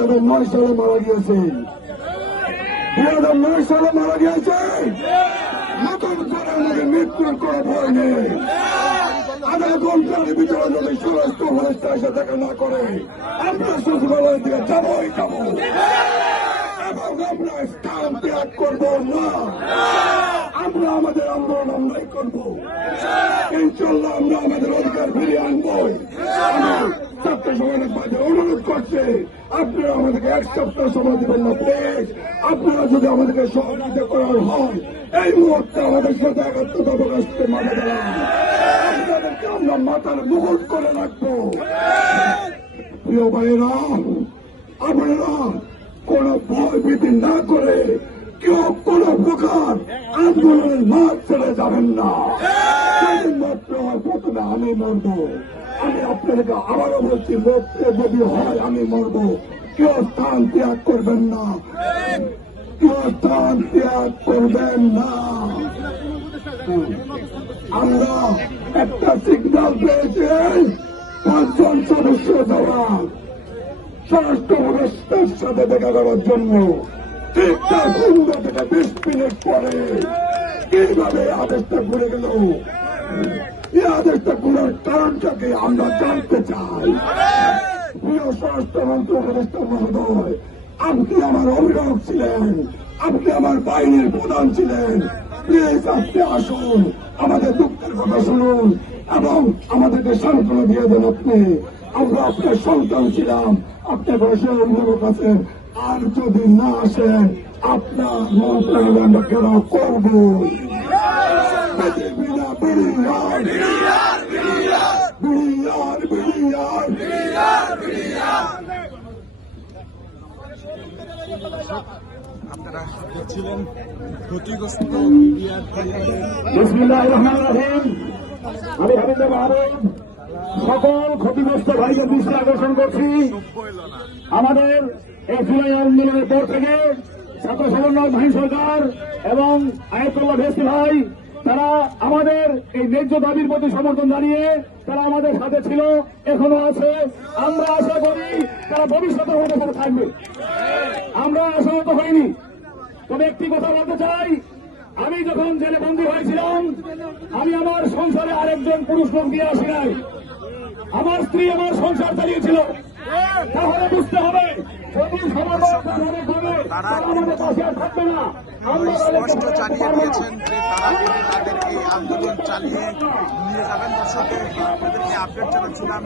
হাজার নয় সালে মারা গিয়েছেন দুই হাজার নয় সালে মারা গিয়েছেন নতুন করে আমাদের মৃত্যুর কোনো ভয় নেই। না করে, আমরা আমরা আমাদের অধিকার ফিরিয়ে আনবই। ছাত্র সমাজের মাঝে অনুরোধ করছে আপনারা আমাদেরকে এক সপ্তাহ সময় দেবেন না প্লিজ আপনারা যদি আমাদেরকে সহযোগিতা করার হয়, এই মুহূর্তে আমাদের সাথে একাত্মতা প্রকাশকে মাঝে দাঁড়ান। আপনাদেরকে আমরা মাথার মুকুট করে রাখব। প্রিয় ভাইয়েরা, আপনারা কোন ভয় ভীতি না করে কেউ কোন প্রকার আন্দোলনের মাঠ ছেড়ে যাবেন না। প্রথমে আমি মরব। আমি আপনাদেরকে আবারও বলছি মরতে যদি হয় আমি মরব। কেউ স্থান ত্যাগ করবেন না। কেউ স্থান ত্যাগ করবেন না। আমরা একটা সিগন্যাল পেয়েছি, পাঁচজন সদস্য দেওয়া। স্বরাষ্ট্র উপদেষ্টার সাথে দেখা করার জন্য। ঠিক তার থেকে বিশ মিনিট পরে কীভাবে আদেশটা ঘুরে গেল? আদেশটা ঘুরার কারণটাকে আমরা জানতে চাই। প্রিয় স্বরাষ্ট্রমন্ত্রী উপদেষ্টা মহোদয়, আপনি আমার অভিভাবক ছিলেন, আপনি আমার বাহিনীর প্রধান ছিলেন। প্লিজ আপনি আসুন, আমাদের দুঃখের কথা শুনুন এবং আমাদেরকে সান্ত্বনা দিয়ে দেন আপনি। আমরা আপনার সন্তান ছিলাম, আপনার বয়সে অভিভাবক আছেন। আর যদি না আসেন, আপনার মন্ত্রণালয় আমরা কেন করব? সকল ক্ষতিগ্রস্ত ভাইকে দৃষ্টি আকর্ষণ করছি। আমাদের এই জুলাই আন্দোলনের পর থেকে ছাত্র সমন্বয় বাহিনী সরকার এবং আয়তুল্লাহ ভেস্তি ভাই তারা আমাদের এই ন্যায্য দাবির প্রতি সমর্থন জানিয়ে তারা আমাদের সাথে ছিল, এখনও আছে। আমরা আশা করি তারা ভবিষ্যতে আমাদের সাথে থাকবে। আমরা আশাহত হইনি। তবে একটি কথা বলতে চাই, আমি যখন জেলে বন্দী হয়েছিলাম, আমি আমার সংসারে আরেকজন পুরুষ লোক দিয়ে আসি নাই। আমার স্ত্রী আমার সংসার চালিয়েছিল। তাহলে বুঝতে হবে তারা স্পষ্ট জানিয়ে দিয়েছেন যে তারা কিন্তু তাদের এই আন্দোলন চালিয়ে নিয়ে যাবেন দর্শক আপনাদেরকে আপডেট জানাচ্ছিলাম